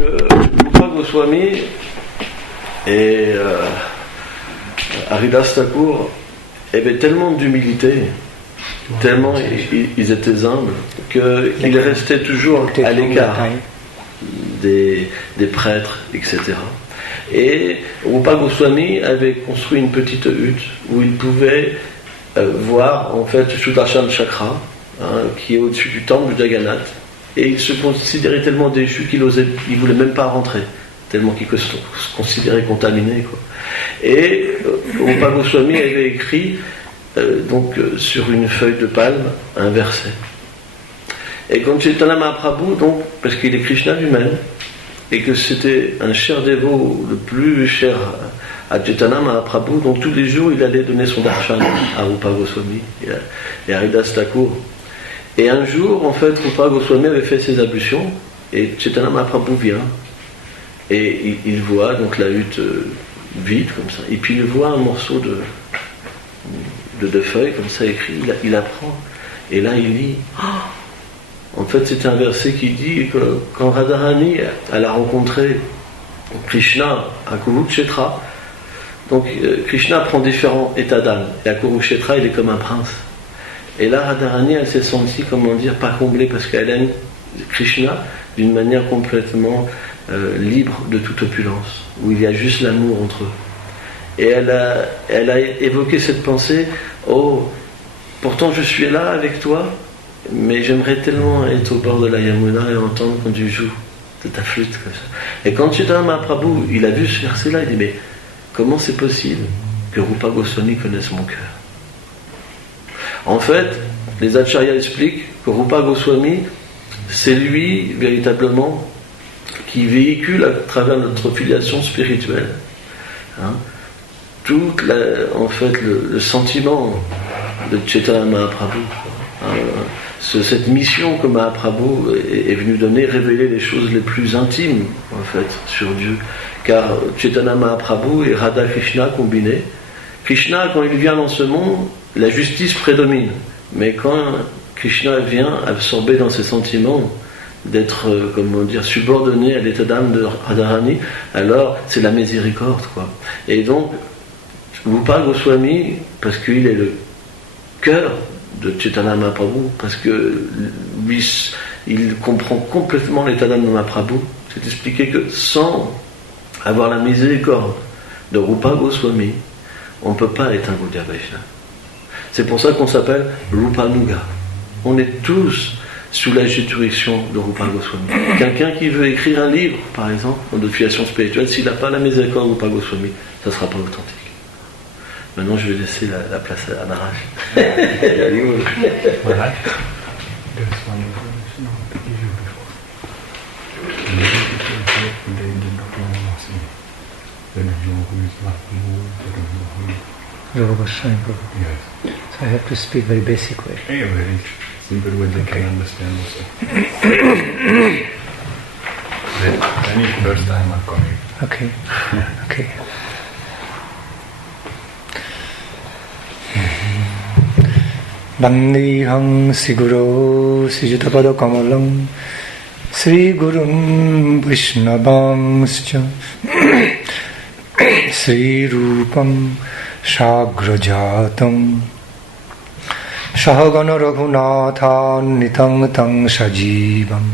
que Rupa Goswami et Haridas Thakur avaient tellement d'humilité, tellement ils étaient humbles, qu'ils restaient toujours à l'écart des prêtres, etc. Et Rupa Goswami avait construit une petite hutte où il pouvait voir en fait Sudarshan Chakra, qui est au-dessus du temple de Jagannath, et il se considérait tellement déchu qu'il ne voulait même pas rentrer, tellement qu'il se considérait contaminé, quoi. Et Rupa Goswami avait écrit sur une feuille de palme un verset. Et quand Chaitanya Mahaprabhu, donc, parce qu'il est Krishna lui-même, et que c'était un cher dévot, le plus cher à Chaitanya Mahaprabhu, donc tous les jours il allait donner son darshan à Rupa Goswami et à Haridas Thakur. Et un jour, en fait, Rupa Goswami avait fait ses ablutions, et Chaitanya Mahaprabhu vient, et il voit donc la hutte vide, comme ça, et puis il voit un morceau de feuille, comme ça, écrit, il apprend, et là il lit. En fait, c'est un verset qui dit que quand Radharani elle a rencontré Krishna à Kurukshetra, donc Krishna prend différents états d'âme, et à Kurukshetra il est comme un prince. Et là, Radharani, elle s'est sentie, comment dire, pas comblée, parce qu'elle aime Krishna d'une manière complètement libre de toute opulence, où il y a juste l'amour entre eux. Et elle a évoqué cette pensée, oh, pourtant je suis là avec toi, mais j'aimerais tellement être au bord de la Yamuna et entendre quand tu joues de ta flûte comme ça. Et quand Chaitanya Mahaprabhu, il a vu ce verset-là, il dit, mais comment c'est possible que Rupa Goswami connaisse mon cœur? En fait, les acharyas expliquent que Rupa Goswami, c'est lui véritablement qui véhicule à travers notre filiation spirituelle en fait le sentiment de Chaitanya Mahaprabhu, cette mission que Mahaprabhu est venu donner, révéler les choses les plus intimes en fait sur Dieu, car Chaitanya Mahaprabhu et Radha Krishna combinés. Krishna, quand il vient dans ce monde, la justice prédomine, mais quand Krishna vient absorber dans ses sentiments, d'être, subordonné à l'état d'âme de Radharani, alors c'est la miséricorde, quoi. Et donc, Rupa Goswami, parce qu'il est le cœur de Chaitanya Mahaprabhu, parce que lui, il comprend complètement l'état d'âme de Mahaprabhu, c'est expliqué que sans avoir la miséricorde de Rupa Goswami, on ne peut pas être un Gaudiya Vaishnava. C'est pour ça qu'on s'appelle Rupanuga. On est tous sous la juridiction de Rupa Goswami. Quelqu'un qui veut écrire un livre, par exemple, de filiation spirituelle, s'il n'a pas la miséricorde de Rupa Goswami, ça ne sera pas authentique. Maintenant, je vais laisser la place à Maharaj. Maharaj? Yes. So I have to speak very basic way. Yeah, very simple way they can understand also. Any first time I'm coming. Okay. Okay. Vandeham Siguro Sijutapada Kamalam Sri Gurun Vaishnavangscha Sri Rupam Shagrajatam Sahagana Raghunathan Nitang Tang Sajivam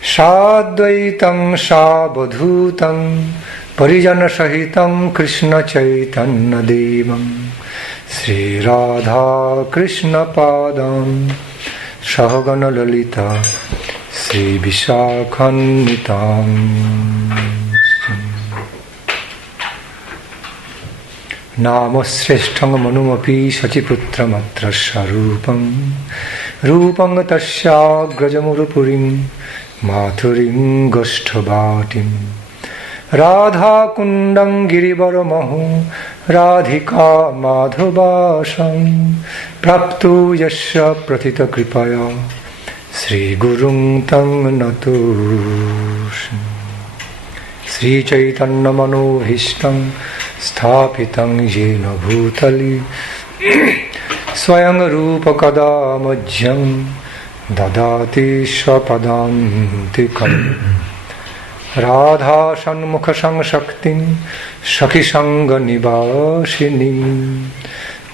Sadvaitam Sabadhutam Parijana Sahitam Krishna Chaitanya Devam Sri Radha Krishna Padam Sahagana Lalita Sri Vishakhannitam Namasreshthang manumapi Sachiputra Matra Sarupam Rupam Tasya Grajamurupurim Mathurim Goshthabatim Radha Kundam Girivaramahu Radhika Madhavasam Praptu Yasya Pratita Kripaya Sri Gurung Tam Natusham Sri Chaitanya Manobhishtam Sthapitam Yena Bhutali Swayam Rupa Kadamajjam Dadati Swapadantikam Radha Shanmukha Sang Shaktim Shakhi Sanga Nivashinim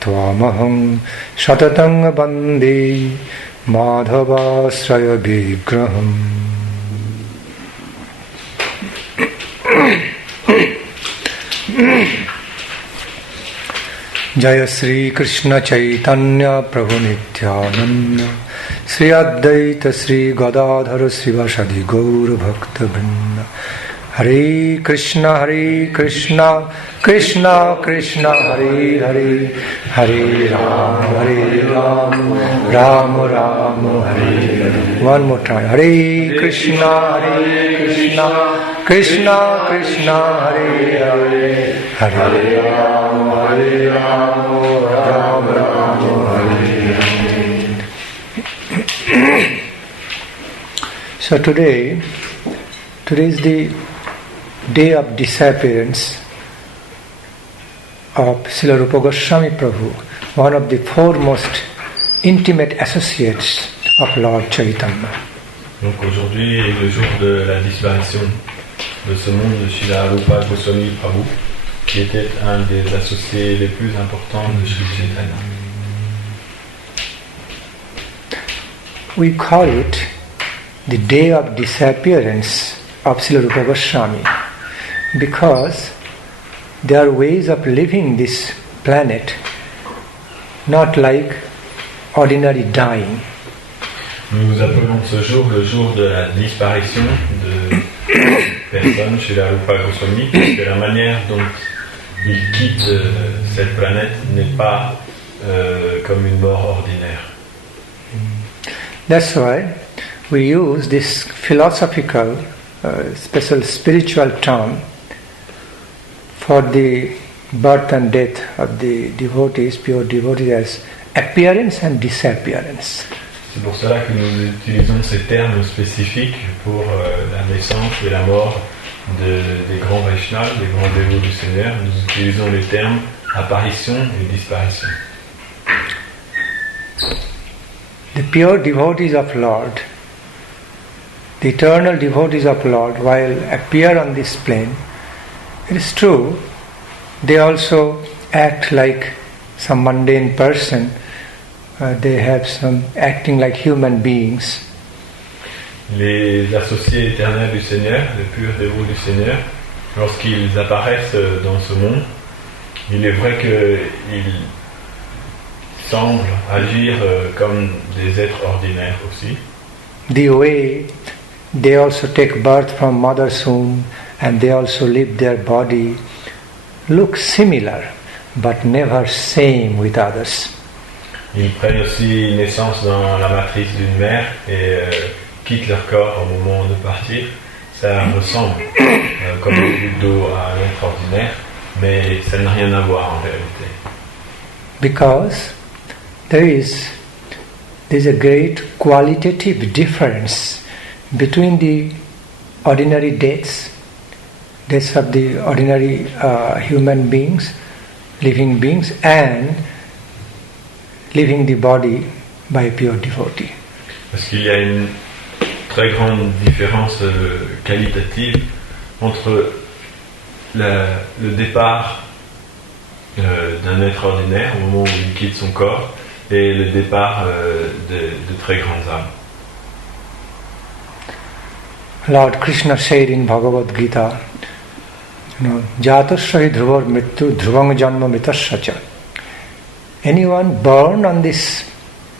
Tvamaham Shatatang Bande Madhava Sraya Vigraham. Jaya Sri Krishna Chaitanya Prabhu Nityananda Sri Advaita Sri Gadadhara Srivasadi Gaura Bhakta Vrinda. Hare Krishna Krishna Krishna Hare Hare Hare Ram Ram Ram Hare Hare. One more time. Hare Krishna Krishna Krishna Hare Hare Hare Ram Ram Ram Hare Hare. So today is the day of disappearance of Srila Rupa Goswami Prabhu, one of the foremost intimate associates of Lord Chaitanya. Donc aujourd'hui est le jour de la disparition de ce monde de Srila Rupa Goswami Prabhu, qui était un des associés les plus importants de Sri Chaitanya. We call it the day of disappearance of Srila Rupa Goswami because there are ways of living this planet not like ordinary dying. Nous appelons ce jour le jour de la disparition de personnes chez la Rupa Goswami, parce que la manière dont il quitte cette planète n'est pas comme une mort ordinaire. That's why we use this philosophical, special spiritual term for the birth and death of the devotees, pure devotees, as appearance and disappearance. C'est pour cela que nous utilisons ces termes spécifiques pour la naissance et la mort des grands Vaishnavas, des grands dévots du Seigneur. Nous utilisons les termes apparition et disparition. The pure devotees of Lord, the eternal devotees of Lord, while appear on this plane, it is true, they also act like some mundane person. They have some acting like human beings. Les associés éternels du Seigneur, les purs dévots du Seigneur, lorsqu'ils apparaissent dans ce monde, il est vrai qu'ils semblent agir comme des êtres ordinaires aussi. The way they also take birth from mother's womb and they also leave their body look similar but never same with others. Ils prennent aussi naissance dans la matrice d'une mère et quittent leur corps au moment de partir. Ça ressemble comme une goutte d'eau à un être ordinaire, mais ça n'a rien à voir en réalité. Because there's a great qualitative difference between the ordinary deaths of the ordinary human beings, living beings, and leaving the body by a pure devotee. Parce qu'il y a une très grande différence qualitative entre le départ d'un être ordinaire au moment où il quitte son corps et le départ de très grandes âmes. Lord Krishna said in Bhagavad Gita, Jatasya dhruvar mrityu dhruvang janma mitasya cha. Anyone born on this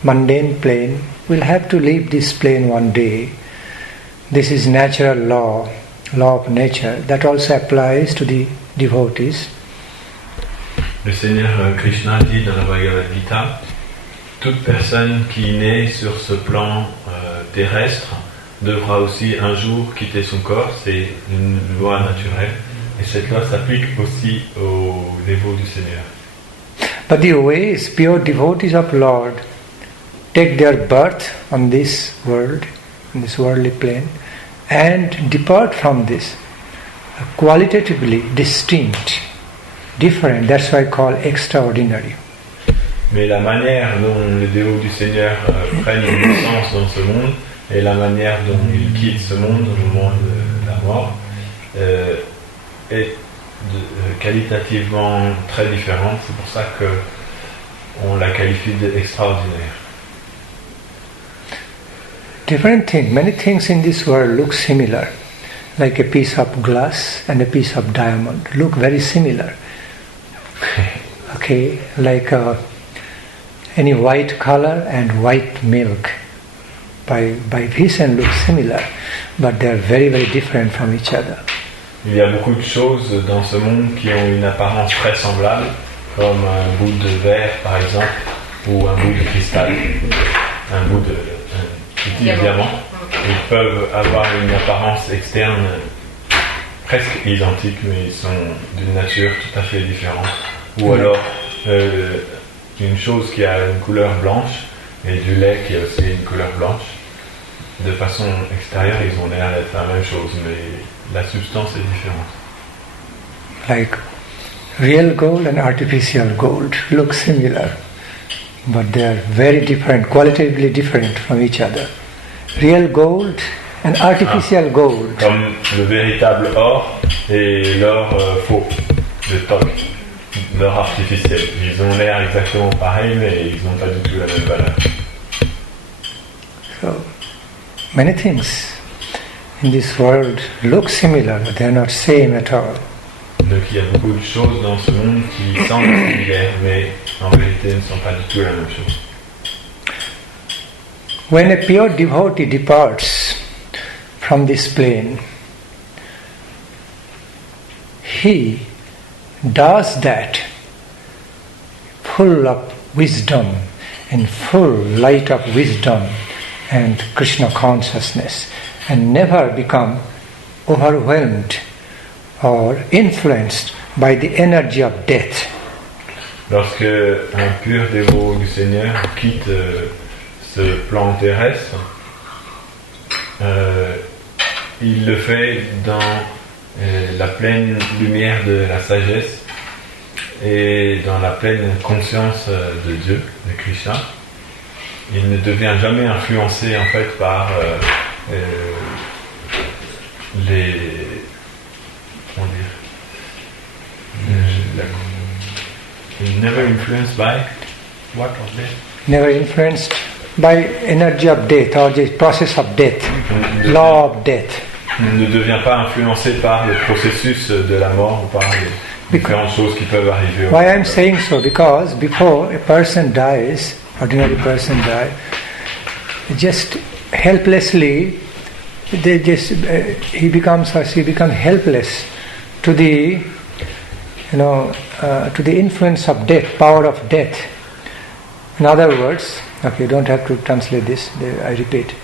mundane plane will have to leave this plane one day. This is natural law of nature. That also applies to the devotees. Le Seigneur Krishna dit dans la Bhagavad Gita, toute personne qui naît sur ce plan terrestre devra aussi un jour quitter son corps. C'est une loi naturelle. Et cette loi s'applique aussi aux dévots du Seigneur. But the ways pure devotees of Lord take their birth on this world, in this worldly plane, and depart from this, qualitatively distinct, different. That's why I call extraordinary. Mais la manière dont les dévots du Seigneur prennent une naissance dans ce monde et la manière dont ils quittent ce monde au moment de la mort est qualitativement très différente. C'est pour ça qu'on la qualifie d'extraordinaire. Different things, many things in this world look similar, like a piece of glass and a piece of diamond look very similar. Okay, like any white color and white milk by vision look similar, but they are very, very different from each other. Il y a beaucoup de choses dans ce monde qui ont une apparence très semblable, comme un bout de verre par exemple, ou un bout de cristal, un bout de petit diamant. Ils peuvent avoir une apparence externe presque identique, mais ils sont d'une nature tout à fait différente. Ou alors une chose qui a une couleur blanche et du lait qui a aussi une couleur blanche. De façon extérieure, ils ont l'air d'être la même chose, mais la substance est différente. Like real gold and artificial gold look similar, but they are very different, qualitatively different from each other. Real gold and artificial gold. Comme le véritable or et l'or faux, le toc, l'or artificiel. Ils ont l'air exactement pareils, mais ils n'ont pas du tout la même valeur. So, many things in this world look similar, but they are not same at all. Donc il y a beaucoup de choses dans ce monde qui semblent similaires, mais en vérité ne sont pas du tout la même chose. When a pure devotee departs from this plane, he does that full of wisdom, in full light of wisdom and Krishna consciousness, and never become overwhelmed or influenced by the energy of death. Lorsque un pur dévot du Seigneur quitte ce plan terrestre, il le fait dans la pleine lumière de la sagesse et dans la pleine conscience de Dieu, de Krishna. Il ne devient jamais influencé en fait par les never influenced by what of death? Never influenced by energy of death or the process of death, law of death. Ne devient pas influencé par le processus de la mort ou par les différentes choses qui peuvent arriver. Why I am saying so? Because before a person dies, ordinary person dies, just helplessly, he becomes helpless to the to the influence of death, power of death. In other words, okay, don't have to translate this. I repeat.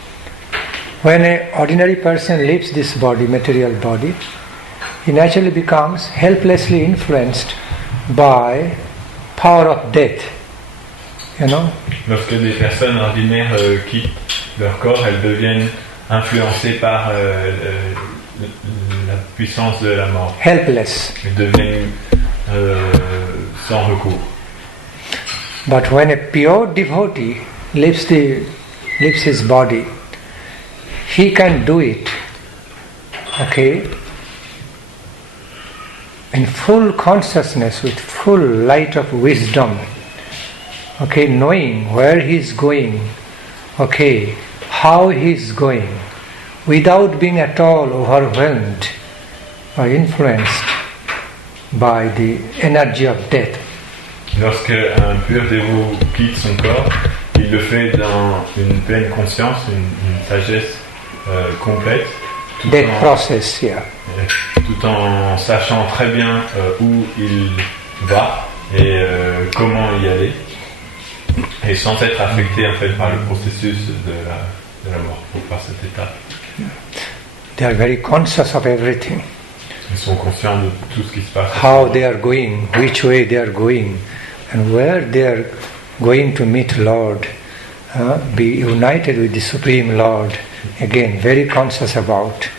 When an ordinary person leaves this body, material body, he naturally becomes helplessly influenced by power of death. You know? Lorsque des personnes ordinaires quittent leur corps, elles deviennent influencées par la puissance de la mort. Helpless. Elles deviennent sans recours. But when a pure devotee leaves his body, he can do it, okay, in full consciousness, with full light of wisdom, okay, knowing where he is going, okay, how he is going, without being at all overwhelmed or influenced by the energy of death. Lorsque un pur dévot quitte son corps, il le fait dans une pleine conscience, une sagesse complète, tout en sachant très bien où il va et comment y aller, et sans être affecté en fait par le processus de la mort, par cette étape. They are very conscious of everything. Ils sont conscients de tout ce qui se passe. How they are going, which way they are going, and where they are going to meet Lord, be united with the Supreme Lord. Again, very conscious about,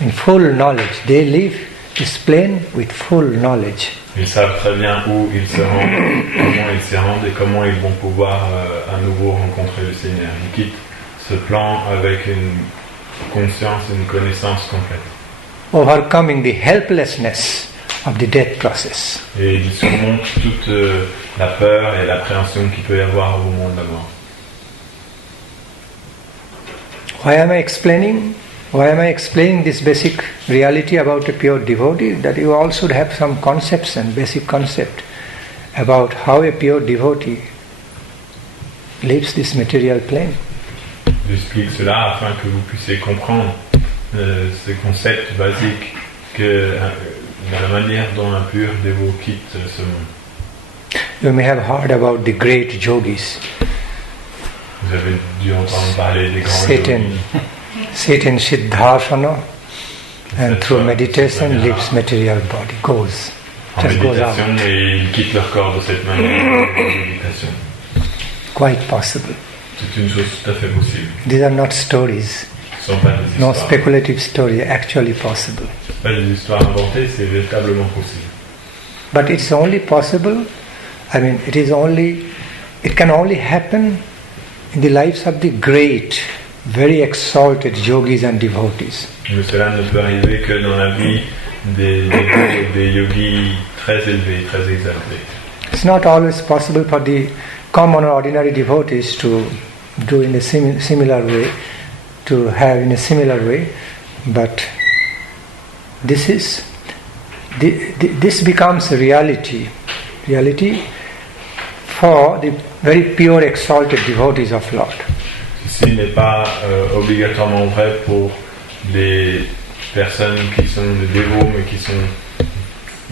in full knowledge. They leave this plane with full knowledge. Ils savent très bien où ils se rendent, comment ils s'y rendent et comment ils vont pouvoir à nouveau rencontrer le Seigneur. Ils quittent ce plan avec une conscience, une connaissance complète. overcoming the helplessness of the death process. Et il surmonte toute la peur et l'appréhension qu'il peut y avoir au moment de la mort. Why am I explaining this basic reality about a pure devotee? That you all should have some conception, basic concept about how a pure devotee leaves this material plane. J'explique cela afin que vous puissiez comprendre ce concept basique que la manière dont un pur dévot quitte ce monde. You may have heard about the great yogis. Vous avez dû entendre parler des grands yogis. Sit in Siddhasana and through meditation leaves material body, goes. En méditation et ils quittent leur corps de cette manière en méditation. Quite possible. C'est une chose tout à fait possible. These are not stories. Ce ne sont pas des histoires. No speculative story, actually possible. Ce ne sont pas des histoires inventées, c'est véritablement possible. But it's only possible, it can only happen in the lives of the great, very exalted yogis and devotees. Mais cela ne peut arriver que dans la vie des yogis très élevés, très exaltés. It's not always possible for the common or ordinary devotees to do in a similar way, to have in a similar way, but this becomes a reality for the very pure exalted devotees of Lord. Ceci n'est pas obligatoirement vrai pour les personnes qui sont des dévots mais qui sont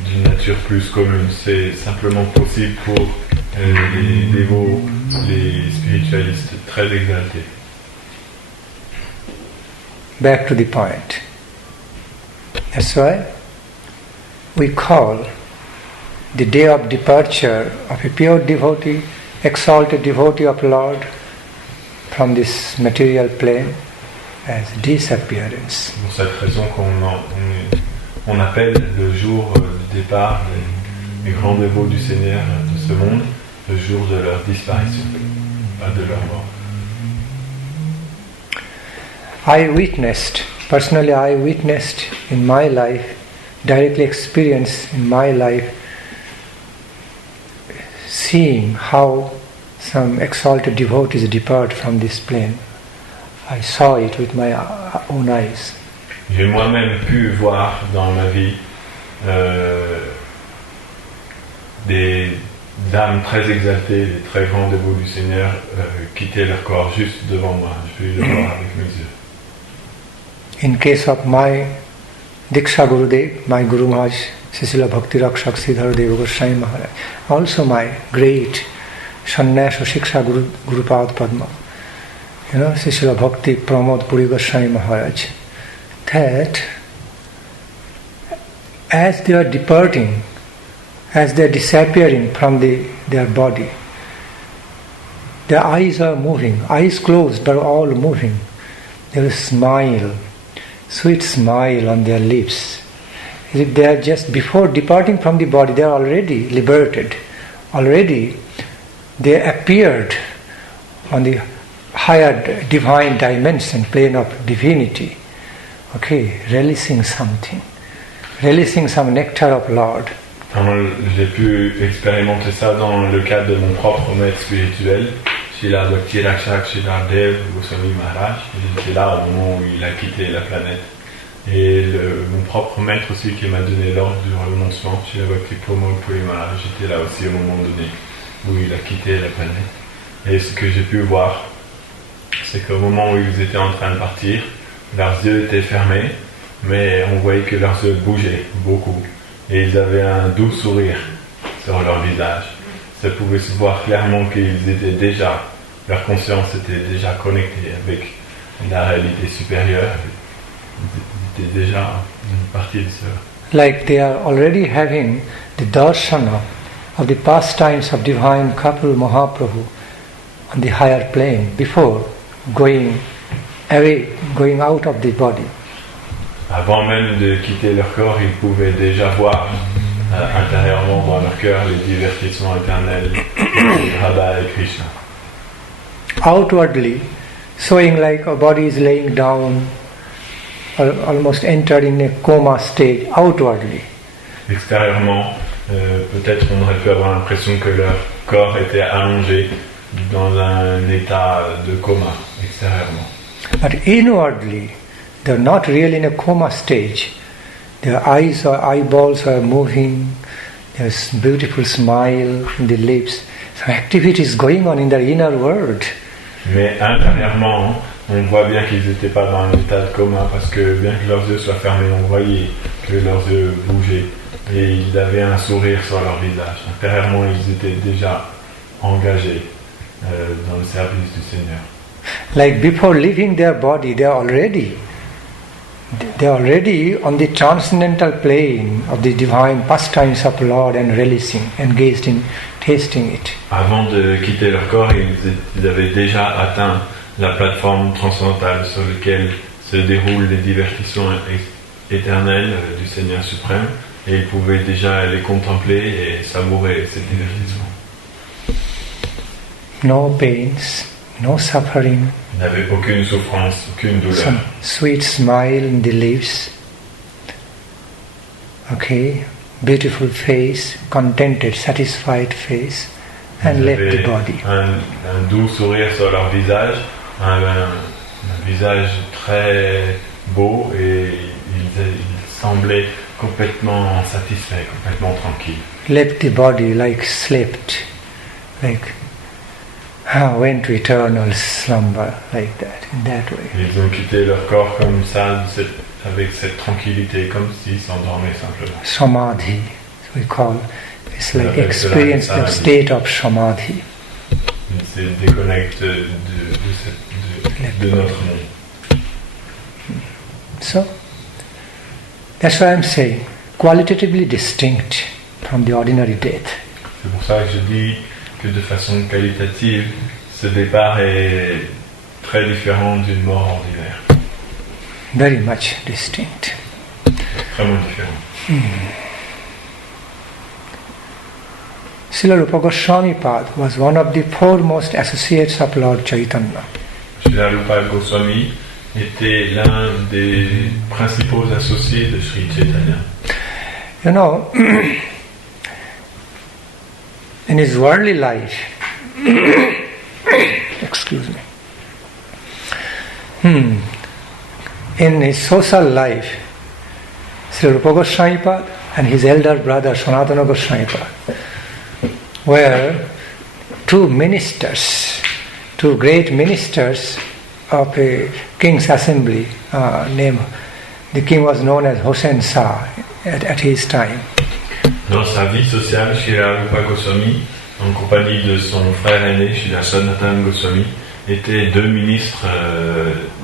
d'une nature plus commune. C'est simplement possible pour les dévots, les spiritualistes très exaltés. Back to the point. That's why we call the day of departure of a pure devotee, exalted devotee of Lord from this material plane as disappearance. Pour cette raison on appelle le jour du départ des grands dévots du Seigneur de ce monde le jour de leur disparition, pas de leur mort. I witnessed in my life, directly experienced in my life, seeing how some exalted devotees depart from this plane. I saw it with my own eyes. J'ai moi-même pu voir dans ma vie des âmes très exaltées, des très grands dévots du Seigneur quitter leur corps juste devant moi. Je peux le voir avec mes yeux. In case of my Diksha Gurudev, my Guru Maharaj, Srila Bhakti Nandan Goswami Maharaj, also my great Sannyasa Shiksha Gurupad Padma, Srila Bhakti Pramod Puri Goswami Maharaj, that as they are departing, as they are disappearing from their body, their eyes are moving, eyes closed but all moving. There is a smile, sweet smile on their lips. As if they are just before departing from the body, they are already liberated. Already they appeared on the higher divine dimension, plane of divinity. Okay, relishing something, relishing some nectar of Lord. J'ai pu expérimenter ça dans le cadre de mon propre maître spirituel, Srila Bhakti Nandan Swami Maharaj. J'étais là au moment où il a quitté la planète. Et mon propre maître aussi qui m'a donné l'ordre du renoncement, Srila Bhakti Pramod-Puri Maharaj, j'étais là aussi au moment donné où il a quitté la planète. Et ce que j'ai pu voir, c'est qu'au moment où ils étaient en train de partir, leurs yeux étaient fermés, mais on voyait que leurs yeux bougeaient beaucoup. Et ils avaient un doux sourire sur leur visage. Ça pouvait se voir clairement qu'ils étaient déjà, leur conscience était déjà connectée avec la réalité supérieure. Ils étaient déjà une partie de ça. Like they are already having the darshana of the pastimes of divine couple Mahaprabhu on the higher plane before going away, going out of the body. Avant même de quitter leur corps, ils pouvaient déjà voir intérieurement dans leur cœur les divertissements éternels de Radha et Krishna. Outwardly, showing like a body is laying down almost entered in a coma stage outwardly. Extérieurement, peut-être on aurait pu avoir l'impression que leur corps était allongé dans un état de coma, extérieurement. But inwardly, they're not really in a coma stage. Their eyes or eyeballs are moving, there's beautiful smile in the lips. Some activity is going on in their inner world. Mais intérieurement, on voit bien qu'ils n'étaient pas dans un état de coma parce que bien que leurs yeux soient fermés, on voyait que leurs yeux bougeaient et ils avaient un sourire sur leur visage. Intérieurement, ils étaient déjà engagés dans le service du Seigneur. Like before leaving their body, they are already on the transcendental plane of the divine pastimes of Lord and relishing, engaged in tasting it. Avant de quitter leur corps, ils avaient déjà atteint la plateforme transcendantale sur laquelle se déroulent les divertissements éternels du Seigneur suprême et ils pouvaient déjà les contempler et savourer ces divertissements. No pains, no suffering. Il n'avait aucune souffrance, aucune douleur. Some sweet smile in the lips. Okay, beautiful face, contented, satisfied face, and left the body. Un doux sourire sur leur visage, un visage très beau et ils semblaient complètement satisfaits, complètement tranquilles. Left the body like slept, like went to eternal slumber, like that, in that way. Ils ont quitté leur corps comme ça, avec cette tranquillité, comme s'ils s'endormaient simplement. Samadhi, we call, it's like experience the state of samadhi. Ils se déconnectent de notre monde. So, that's why I'm saying, qualitatively distinct from the ordinary death. C'est pour ça que je dis que de façon qualitative, ce départ est très différent d'une mort ordinaire. Very much distinct. Extrêmement différent. Srila Rupa Goswami was one of the foremost associates of Lord Chaitanya. Srila Rupa Goswami était l'un des principaux associés de Sri Chaitanya. You know, in his worldly life, excuse me, in his social life, Srila Rupa Goswami and his elder brother Sanatana Goswami were two great ministers of a king's assembly. The king was known as Hossein Shah at his time. Dans sa vie sociale, Srila Rupa Goswami, en compagnie de son frère aîné, Srila Sanatana Goswami, étaient deux ministres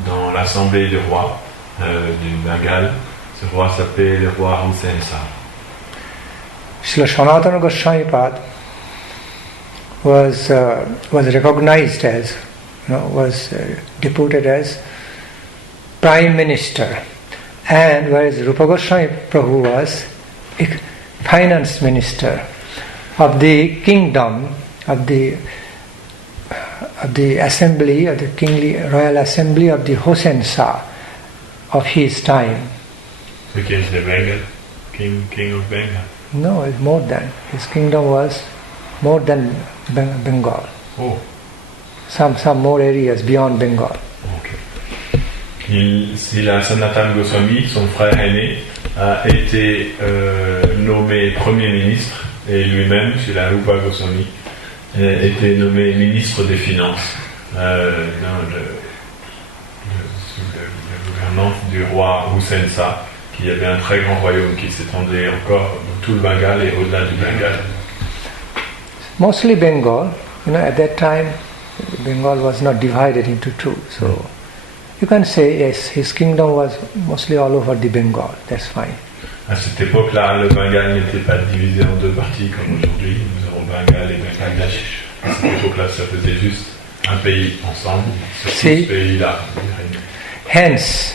dans l'assemblée des rois du Bengale. Ce roi s'appelait le roi Hossein Shah. Srila Sanatana Goswami was recognized as, was deputed as Prime Minister, and whereas Rupa Goswami Prabhu was Finance Minister of the kingdom of the assembly, of the kingly royal assembly of the Hossein Shah of his time. Which is the Bengal, king of Bengal? No, it's more than. His kingdom was more than Bengal. Oh. Some more areas beyond Bengal. Okay. Srila Sanatana Goswami, son frère aîné, a été nommé Premier ministre et lui-même, Srila Rupa Goswami, était nommé ministre des Finances sous la gouvernance du roi Hossein Shah, qui avait un très grand royaume qui s'étendait encore dans tout le Bengale et au-delà du Bengale. Mostly Bengal, at that time Bengal was not divided into two, so you can say yes, his kingdom was mostly all over the Bengal, that's fine. À cette époque-là, le Bengale n'était pas divisé en deux parties comme aujourd'hui. Nous avons Bengale et Bangladesh. À cette époque-là, ça faisait juste un pays ensemble. C'est ce pays-là. Hence,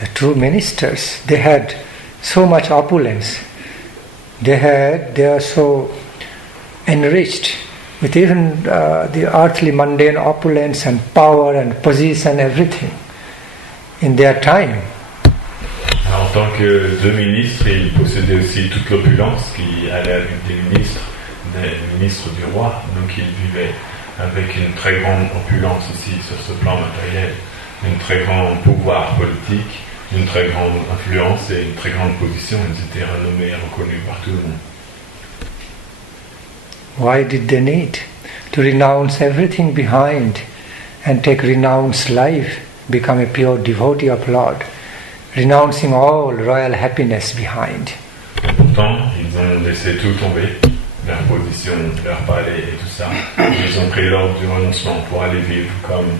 the two ministers, they had so much opulence. They are so enriched with even the earthly mundane opulence and power and position, everything in their time. tant que deux ministres, il possédait aussi toute l'opulence qui allait avec des ministres du roi. Donc il vivait avec une très grande opulence aussi sur ce plan matériel, un très grand pouvoir politique, une très grande influence et une très grande position. Ils étaient renommés et reconnus par tout le monde. Why did they need to renounce everything behind and take renounced life, become a pure devotee of Lord, renouncing all royal happiness behind? Et pourtant, ils ont laissé tout tomber, leur position, leur palais et tout ça. Ils ont pris l'ordre du renoncement pour aller vivre comme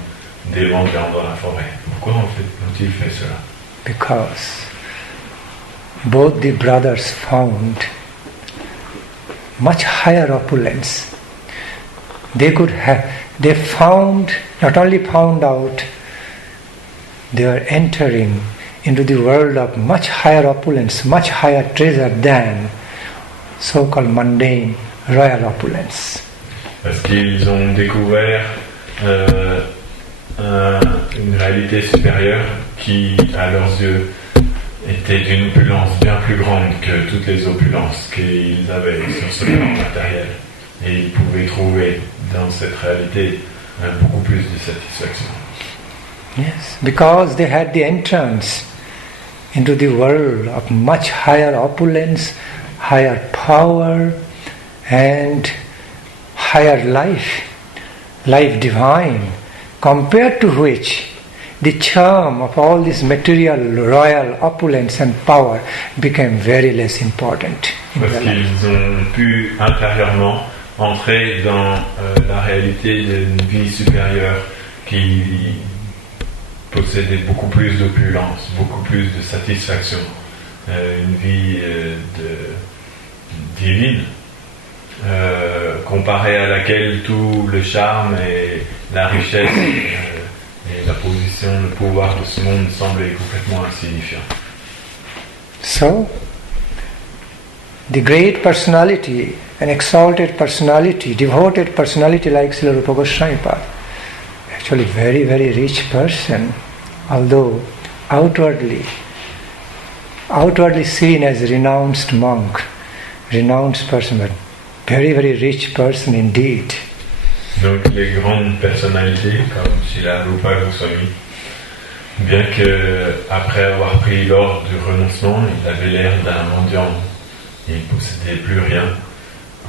des mendiants dans la forêt. Pourquoi ont-ils fait cela? Because both the brothers found much higher opulence. They not only found out, they were entering into the world of much higher opulence, much higher treasure than so-called mundane royal opulence. Parce qu'ils ont découvert une réalité supérieure qui, à leurs yeux, était d'une opulence bien plus grande que toutes les opulences qu'ils avaient sur ce plan matériel. Et ils pouvaient trouver dans cette réalité beaucoup plus de satisfaction. Yes, because they had the entrance into the world of much higher opulence, higher power and higher life divine, compared to which the charm of all this material, royal opulence and power became very less important. Parce qu'ils ont pu intérieurement entrer dans la réalité d'une vie supérieure qui possédait beaucoup plus d'opulence, beaucoup plus de satisfaction, une vie divine, comparée à laquelle tout le charme et la richesse et la position, le pouvoir de ce monde semblaient complètement insignifiants. So, the great personality, an exalted personality, devoted personality like Srila Rupa Goswami, actually very, very rich person, although outwardly seen as a renounced monk, renounced person, but very, very rich person indeed. Donc les grandes personnalités comme Srila Rupa Goswami, bien que après avoir pris l'ordre du renoncement, il avait l'air d'un mendiant, il ne possédait plus rien.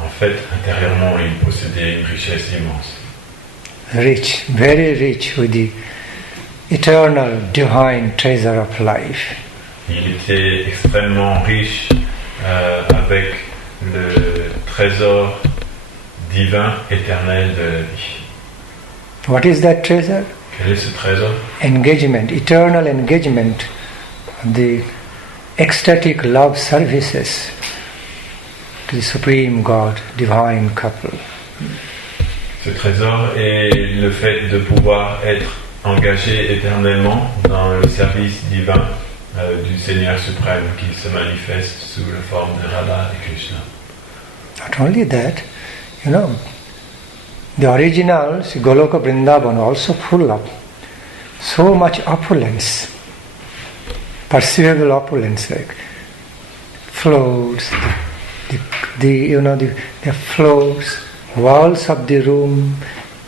En fait, intérieurement, il possédait une richesse immense. Rich, very rich with the eternal divine treasure of life. Il était extrêmement riche avec le trésor divin éternel de la vie. What is that treasure? Quel est ce trésor? Engagement, eternal engagement, the ecstatic love services to the Supreme God, divine couple. Ce trésor est le fait de pouvoir être engagé éternellement dans le service divin du Seigneur suprême qui se manifeste sous la forme de Radha et Krishna. Not only that, the original Goloka Vrindavan also full of so much opulence, perceivable opulence, like floats, the floats, walls of the room,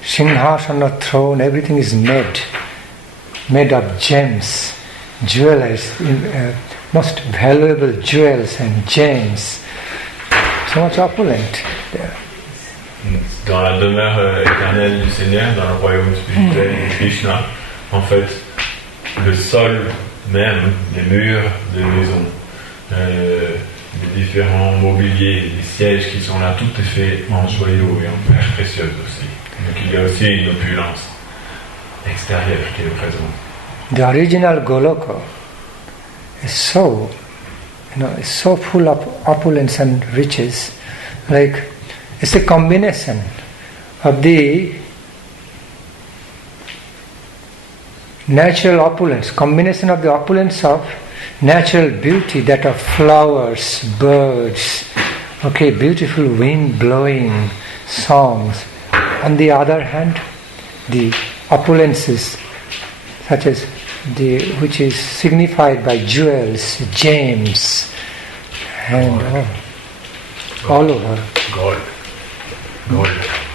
Singhasana throne, everything is made of gems, jewelers, most valuable jewels and gems. So much opulent there. Dans la demeure éternelle du Seigneur, dans le royaume spirituel de Krishna, en fait, le sol même, les murs des maisons, les différents mobiliers, les sièges qui sont là, tout est fait en joyaux et en pierres précieuses aussi. Donc il y a aussi une opulence extérieure qui est présente. The original Goloka is so full of opulence and riches, like it's a combination of the natural opulence, combination of the opulence of natural beauty, that of flowers, birds, beautiful wind blowing songs. On the other hand, the opulences such as which is signified by jewels, gems, and all over.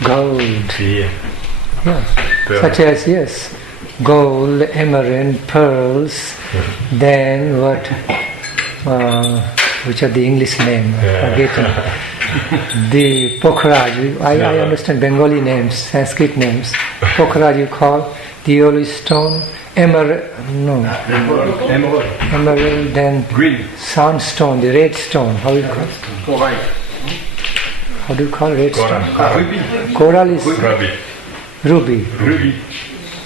Gold. Yeah. Such as gold, emerald, pearls. Then what? Which are the English name? Forgetting. The Pokhraj. I understand Bengali names, Sanskrit names. Pokhraj you call the yellow stone. Emerald. Then green sandstone, the red stone. How do you call it? How do you call red stone? Coral is ruby.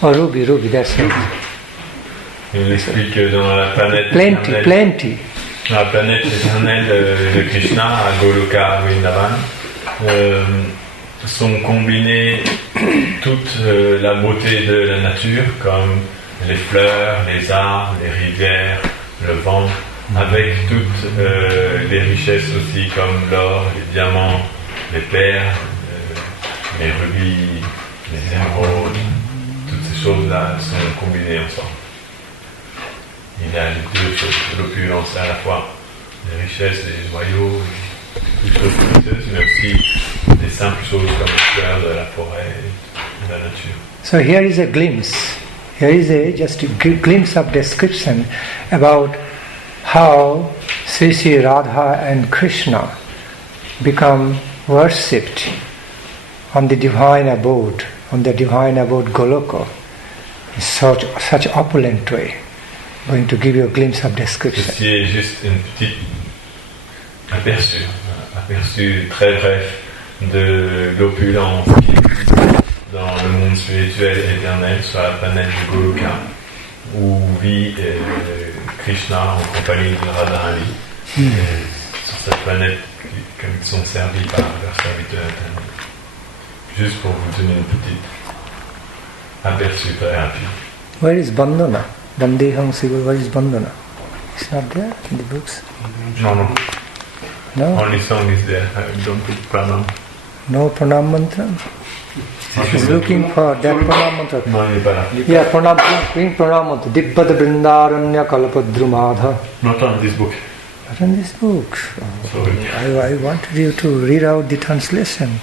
Oh, ruby, that's it. Il explique que dans la planète Plenty. La planète éternelle de Krishna, à Goloka Vrindavan, sont combinées toute la beauté de la nature, comme les fleurs, les arbres, les rivières, le vent, avec toutes les richesses aussi, comme l'or, les diamants, les perles, les rubis, les émeraudes. Toutes ces choses-là sont combinées ensemble. Il y a les deux choses, l'opulence à la fois, les richesses, les joyaux, les choses précieuses, mais aussi des simples choses comme les fleurs de la forêt, de la nature. So here is a glimpse. Here is just a glimpse of description about how Sri Radha and Krishna become worshipped on the divine abode, Goloka, in such opulent way. Going to give you a glimpse of description. Ceci est juste une petite aperçu très bref de l'opulence qui existe dans le monde spirituel éternel sur la planète de Goloka, où vit Krishna en compagnie de Radharani. Sur cette planète, comme ils sont servis par leur serviteur éternel. Juste pour vous donner une petite aperçu très rapide. Where is Bandhana? Bandeham Sigur, where is Bandhana? It's not there in the books? No. No? Only song is there. I don't put pranam. No pranam mantra? He's looking for that pranam mantra. No, yeah, bring pranam mantra. Dibbad Brindaranya Kalpadrumadha. Not on this book. Not in this book. Sorry. I wanted you to read out the translation.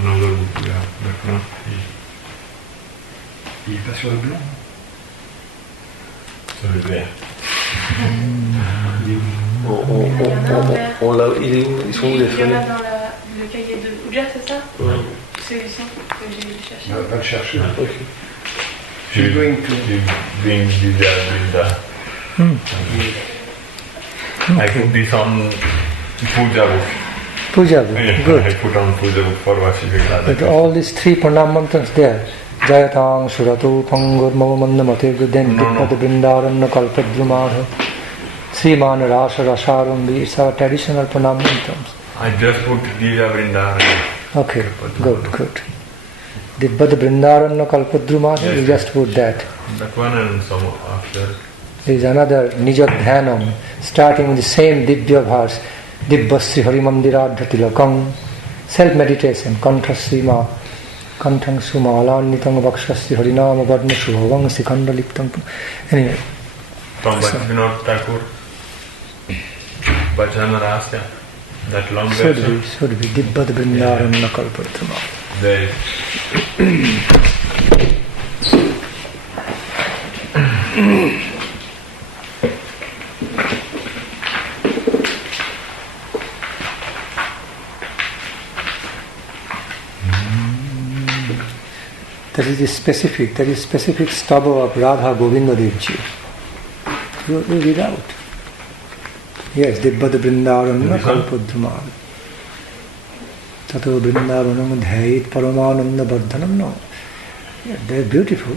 Another book, yeah. Il est pas sur le blanc. Sur le vert. On l'a. Ils sont où les feuilles? Il y en a dans le cahier de Ouja, c'est ça? Ouais. Celui-ci que j'ai cherché. On va pas le chercher. Ok. You bring Binda. I put this on Puja book. Puja book, Yeah, good. I put on Puja book for Vasivika. But all these three pranam mantras there. Jayatang Suratu Pangur Mavamandamate Then Dippad Brindaranna Kalpadrumadha Sriman Rasa Rasarambi. It's our traditional pranam mantras. I just put Lila Vrindavan. Okay, good. Dibbad Brindaranna Kalpadrumadha, Yes, you just put that. That one and some after. There is another Nijadhyanam, starting with the same Dibya verse. Dibbasri Harimandiradhatilakam. Self-meditation, Kanthasrima. Kanthang Sumalanitang Vakshasri Harinama Varna Shubhavang Sikanda Liptam. Anyway. From Bhaktivinoda Thakur. Bhajana Rasya. That long version. Should be Dibbad Brindaranna Kalpadrumadha. There is. That is specific stava of Radha Govinda Devji. You read out. Yes, Dibbad Brindaranna Kalpadrumadha. Tato Brindaranam Dhayit Paramananda Bardhanam. No. Yeah, they're beautiful.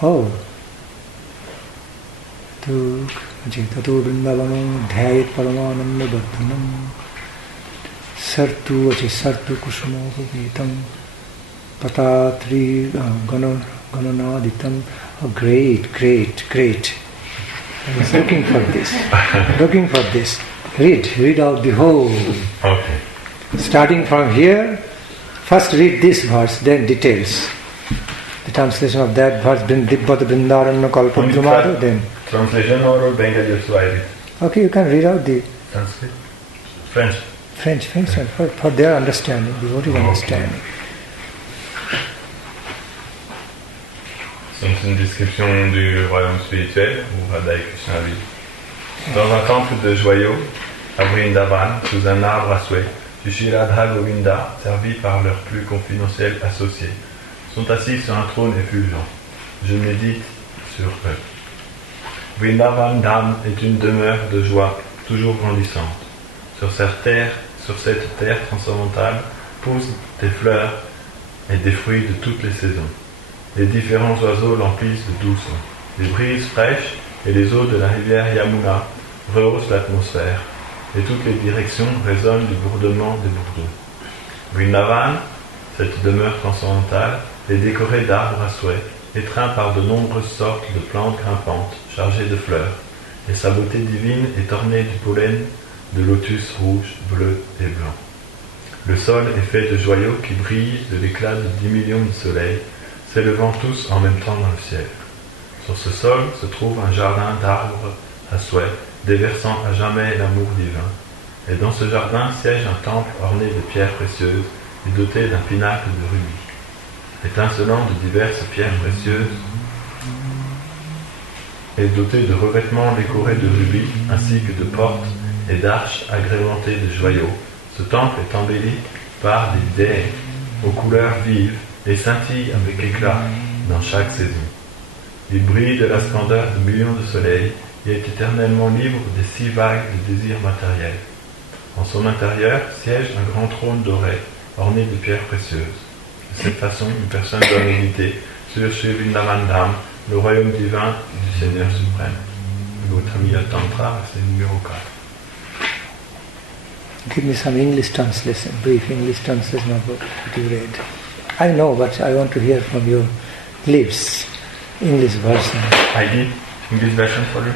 Oh. Tato Brindaranam Dhayit Paramananda Bardhanam. Sartu Kusumo Vitam. Patatri Gananaditam. Oh, great. I was looking for this. Read out the whole. Okay. Starting from here, first read this verse, then details. The translation of that verse, Dibbata Vrindaranna Kalpadrumadu, then. Translation or Bengali also I read? Okay, you can read out the Sanskrit? French. French, for their understanding, devotees understanding. C'est une description du royaume spirituel où Radha et Krishna vivent. Dans un temple de joyaux, à Vrindavan, sous un arbre à souhait, Shri Radha Govinda, servis par leurs plus confidentiels associés, sont assis sur un trône effulgent. Je médite sur eux. Vrindavan Dham est une demeure de joie toujours grandissante. Sur cette terre transcendantale poussent des fleurs et des fruits de toutes les saisons. Les différents oiseaux l'emplissent de doux sons. Les brises fraîches et les eaux de la rivière Yamuna rehaussent l'atmosphère, et toutes les directions résonnent du bourdonnement des bourgeons. Vrindavan, cette demeure transcendantale, est décorée d'arbres à souhait, étreint par de nombreuses sortes de plantes grimpantes, chargées de fleurs, et sa beauté divine est ornée du pollen de lotus rouge, bleu et blanc. Le sol est fait de joyaux qui brillent de l'éclat de 10 millions de soleils, s'élevant tous en même temps dans le ciel. Sur ce sol se trouve un jardin d'arbres à souhait, déversant à jamais l'amour divin. Et dans ce jardin siège un temple orné de pierres précieuses et doté d'un pinacle de rubis. Étincelant de diverses pierres précieuses et doté de revêtements décorés de rubis, ainsi que de portes et d'arches agrémentées de joyaux, ce temple est embelli par des dais aux couleurs vives et scintille avec éclat dans chaque saison. Il brille de la splendeur de millions de soleils et est éternellement libre des 6 vagues de désirs matériels. En son intérieur siège un grand trône doré, orné de pierres précieuses. De cette façon, une personne doit méditer sur Sri Vrindavan Dham, le royaume divin du Seigneur suprême. Le Gopalji Tantra, c'est le numéro 4. Give me some English translation, brief English translation of what you read. I know, but I want to hear from your lips, English version. I did English version for you.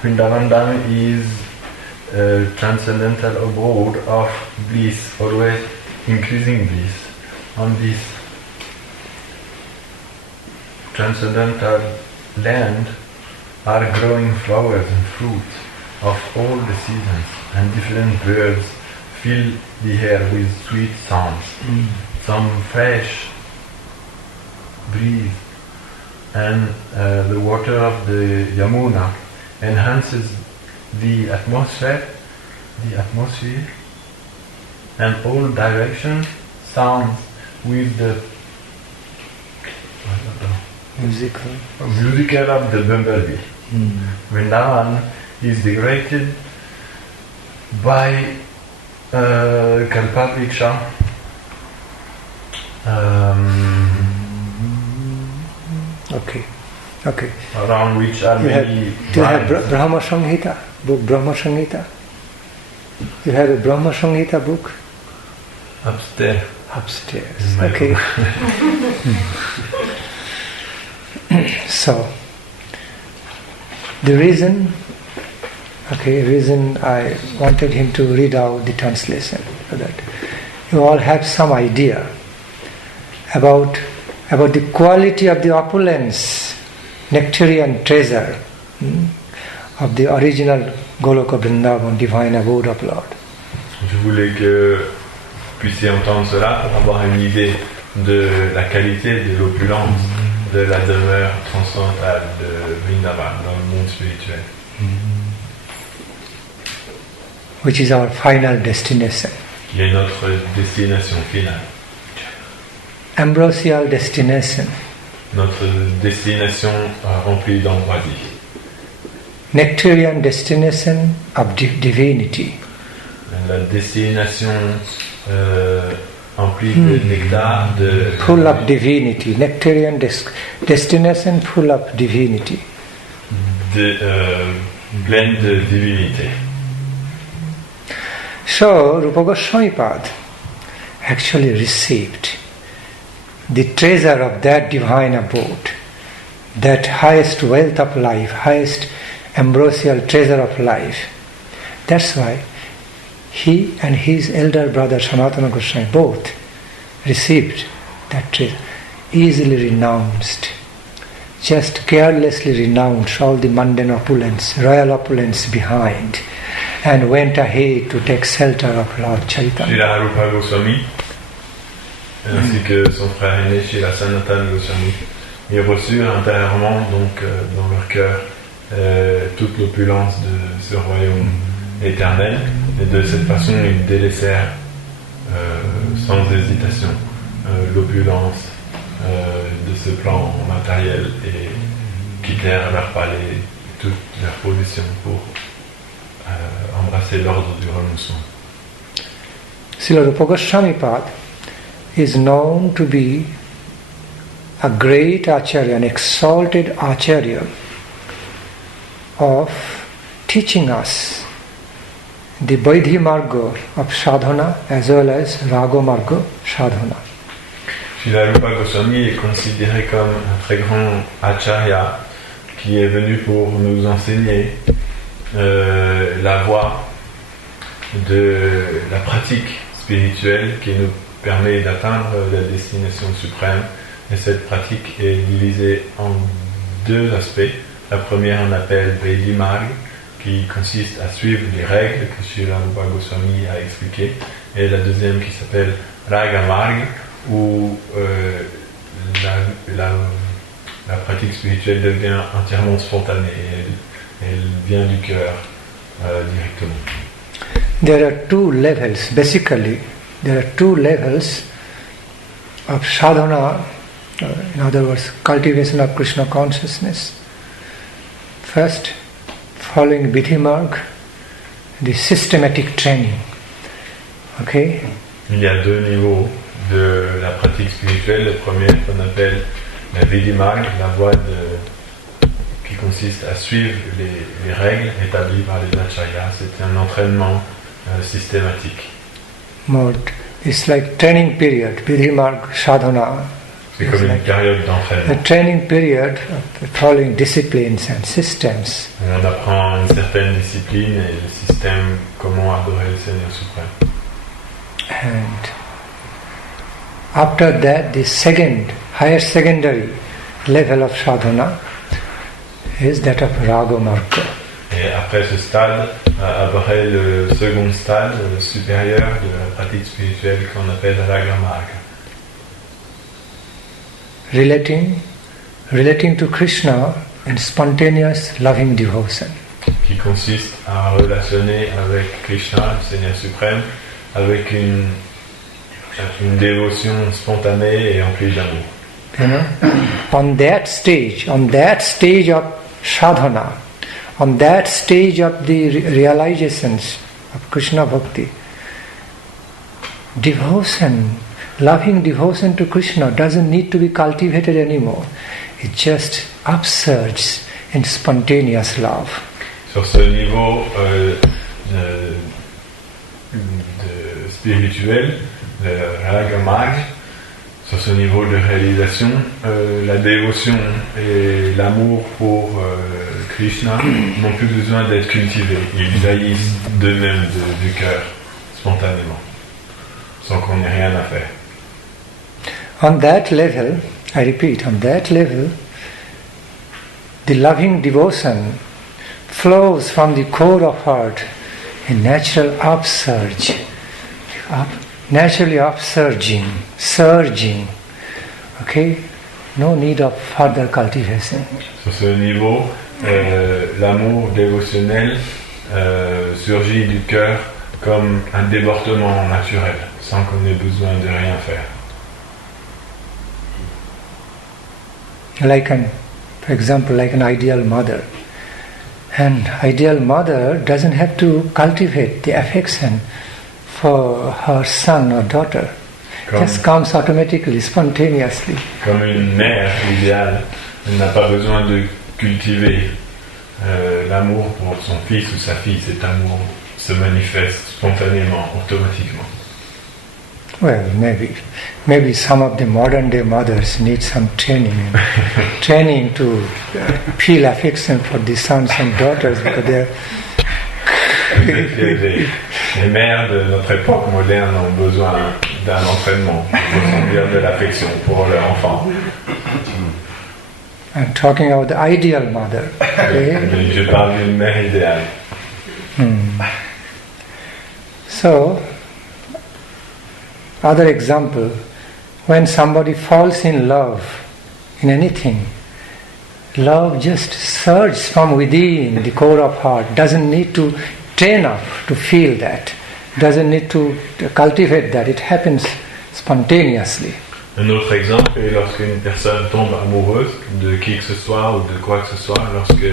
Vrindavan Dham is a transcendental abode of bliss, always increasing bliss. On this transcendental land are growing flowers and fruits of all the seasons, and different birds fill the air with sweet sounds. Some fresh breeze, and the water of the Yamuna enhances the atmosphere, and all directions sounds with the musical of the bumblebee. Vrindavan is decorated by Kalpavriksha, Okay. around which are many. Do you have Brahma-samhita, book Brahma-samhita? You have a Brahma-samhita book? Upstairs. Okay. So, the reason I wanted him to read out the translation, so that you all have some idea about the quality of the opulence, nectarian treasure of the original Goloka Vrindavan, divine abode of Lord. Je voulais que vous puissiez entendre cela pour avoir une idée de la qualité de l'opulence de la demeure transcendantale de Vrindavan dans le monde spirituel. Which is our final destination. Qui est notre destination finale. Ambrosial destination. Notre destination remplie d'ambroisie. Nectarian destination of divinity. La destination remplie de nectar, de... Full of divinity. Nectarian destination full of divinity. Pleine de divinité. So, Rupa Goswami actually received the treasure of that divine abode, that highest wealth of life, highest ambrosial treasure of life. That's why he and his elder brother Sanatana Goswami both received that treasure. easily renounced, just carelessly renounced all the mundane opulence, royal opulence behind, and went ahead to take shelter of Lord Chaitanya. Srila Rupa Goswami, ainsi que son frère aîné Srila Sanatana Goswami, ils reçurent intérieurement donc dans leur cœur toute l'opulence de ce royaume éternel, et de cette façon ils délaissèrent sans hésitation l'opulence de ce plan matériel et quittèrent leur palais, toute leur position pour embrasser l'ordre du renoncement. Srila Rupa Goswami path is known to be a great acharya, an exalted acharya of teaching us the Vaidhi Marga of sadhana as well as Raga Marga sadhana. Srila Rupa Goswami est considéré comme un très grand acharya qui est venu pour nous enseigner la voie de la pratique spirituelle qui nous permet d'atteindre la destination suprême. Et cette pratique est divisée en deux aspects. La première on appelle Vaidhi Marg, qui consiste à suivre les règles que Srila Rupa Goswami a expliquées, et la deuxième qui s'appelle Raga Marg, où la pratique spirituelle devient entièrement spontanée, elle vient du cœur directement. There are two levels, basically, there are two levels of sadhana, in other words, cultivation of Krishna consciousness. First, following Vidhi Marg, the systematic training. Okay? Il y a deux niveaux de la pratique spirituelle. Le premier qu'on appelle la Vidhi Marg, la voie qui consiste à suivre les règles établies par les acharyas. C'est un entraînement systématique. More, it's like training period, Vidhi Marg sadhana. C'est comme une période d'entraînement. The training period of following disciplines and systems. On apprend une certaine discipline et le système, comment adorer le Seigneur suprême. And after that, the higher secondary level of sadhana is that of Raga Marga. Et après ce stade, après le second stade supérieur de la pratique spirituelle qu'on appelle Raga Marga. Relating to Krishna in spontaneous loving devotion. Qui consiste à relationner avec Krishna, le Seigneur suprême, avec une dévotion spontanée et emplie d'amour. You know, on that stage of sadhana, on that stage of the realizations of Krishna Bhakti, devotion, loving devotion to Krishna doesn't need to be cultivated anymore. It just upsurges in spontaneous love. Sur ce niveau spirituel, le Raga Marg, sur ce niveau de réalisation, la dévotion et l'amour pour Krishna n'ont plus besoin d'être cultivés. Ils jaillissent d'eux-mêmes du cœur, spontanément, sans qu'on ait rien à faire. On that level, I repeat, on that level, the loving devotion flows from the core of heart in natural upsurge, naturally upsurging, surging. Okay? No need of further cultivation. Sur ce niveau, l'amour dévotionnel surgit du cœur comme un débordement naturel, sans qu'on ait besoin de rien faire. For example, like an ideal mother. An ideal mother doesn't have to cultivate the affection for her son or daughter. It just comes automatically, spontaneously. Comme une mère idéale, elle n'a pas besoin de cultiver l'amour pour son fils ou sa fille. Cet amour se manifeste spontanément, automatiquement. Well, maybe some of the modern day mothers need some training to feel affection for the sons and daughters because they're les mères de notre époque moderne ont besoin d'un entraînement, ressentir de l'affection pour leur enfant. I'm talking about the ideal mother. Okay? Je parle d'une mère idéale. So, other example, when somebody falls in love in anything, love just surges from within the core of heart, doesn't need to train up to feel that, doesn't need to cultivate that, it happens spontaneously. Un autre exemple est lorsqu'une personne tombe amoureuse de qui que ce soit ou de quoi que ce soit, lorsque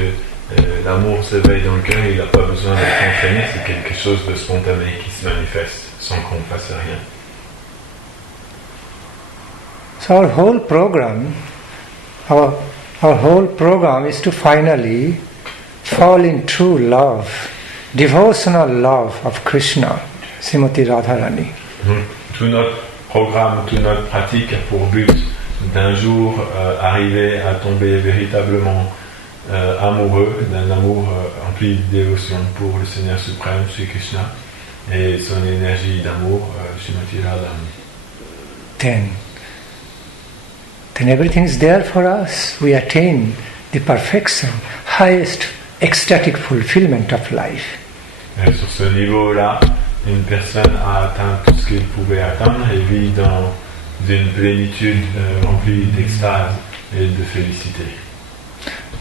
l'amour s'éveille dans le cœur, il n'a pas besoin d'être entraîné, c'est quelque chose de spontané qui se manifeste sans qu'on fasse rien. So our whole program is to finally fall in true love, devotional love of Krishna, Srimati Radharani. Tout notre programme, toute notre pratique a pour but d'un jour arriver à tomber véritablement amoureux, d'un amour empli de dévotion pour le Seigneur suprême, Sri Krishna, et son énergie d'amour, Srimati Radharani. Then everything is there for us. We attain the perfection, highest ecstatic fulfillment of life. Et sur ce niveau-là, une personne a atteint tout ce qu'il pouvait atteindre et vit dans une plénitude remplie d'extase et de félicité.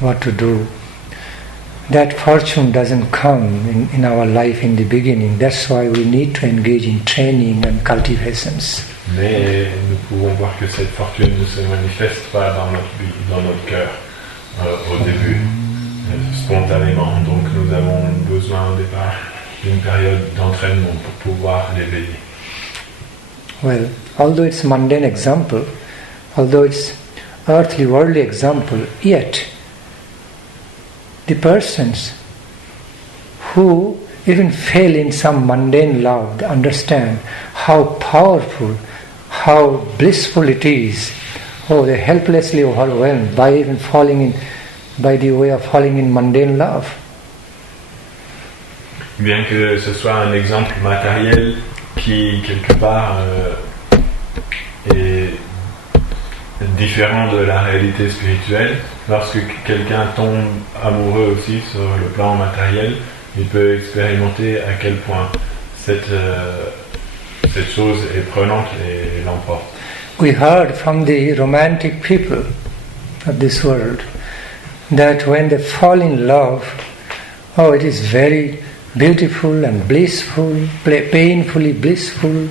What to do? That fortune doesn't come in our life in the beginning. That's why we need to engage in training and cultivations. Mais nous pouvons voir que cette fortune ne se manifeste pas dans notre cœur au début, spontanément. Donc nous avons besoin au départ d'une période d'entraînement pour pouvoir l'éveiller. Well, although it's mundane example, although it's earthly, worldly example, yet the persons who even fail in some mundane love understand how powerful, how blissful it is. Oh, they're helplessly overwhelmed by even by the way of falling in mundane love. Bien que ce soit un exemple matériel qui, quelque part, est différent de la réalité spirituelle, lorsque quelqu'un tombe amoureux aussi sur le plan matériel, il peut expérimenter à quel point cette chose est prenante et l'emporte. We heard from the romantic people of this world that when they fall in love, oh, it is very beautiful and blissful, painfully blissful,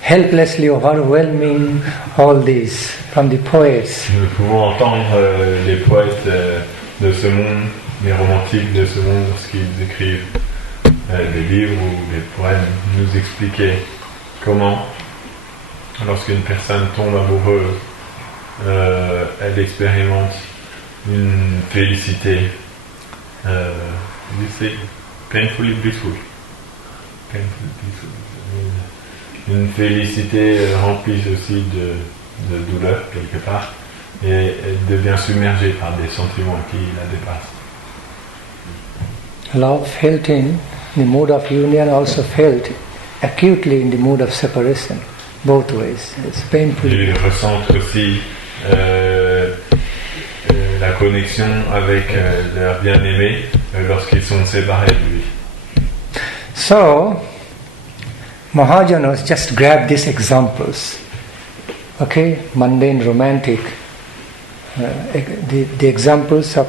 helplessly overwhelming, all these from the poets. Nous pouvons entendre les poètes de ce monde, les romantiques de ce monde, lorsqu'ils écrivent des livres ou des poèmes, nous expliquer comment, lorsqu'une personne tombe amoureuse, elle expérimente une félicité, painfully blissful. Une félicité remplie aussi de douleur quelque part, et elle devient submergée par des sentiments qui la dépassent. Love felt in the mood of union, also felt acutely in the mood of separation, both ways. It's painful. Ils ressentent aussi la connexion avec leur bien-aimé lorsqu'ils sont séparés de lui. So, Mahajanos just grab these examples, okay, mundane, romantic, the examples of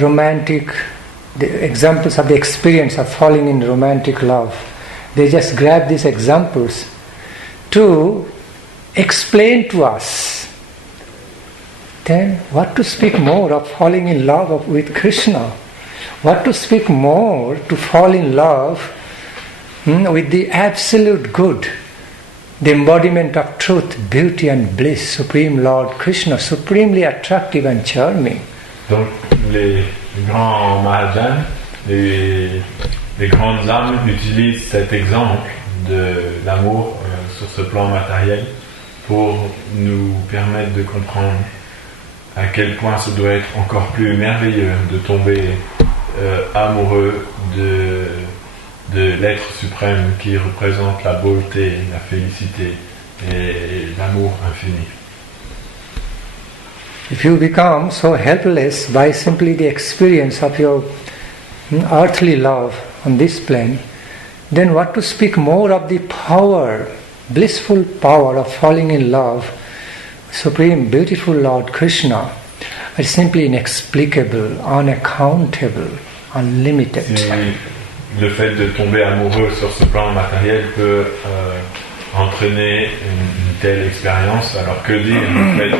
romantic, the examples of the experience of falling in romantic love. They just grab these examples to explain to us then what to speak more of falling in love with Krishna. What to speak more to fall in love with the absolute good, the embodiment of truth, beauty and bliss, Supreme Lord Krishna, supremely attractive and charming. Donc les grands Mahajans, les grandes âmes utilisent cet exemple de l'amour sur ce plan matériel pour nous permettre de comprendre à quel point ce doit être encore plus merveilleux de tomber amoureux de l'être suprême qui représente la beauté, la félicité et l'amour infini. If you become so helpless by simply the experience of your earthly love on this plane, then what to speak more of the power, blissful power of falling in love, Supreme Beautiful Lord Krishna, is simply inexplicable, unaccountable, unlimited. Si le fait de tomber amoureux sur ce plan matériel peut entraîner une telle expérience, alors que dire le fait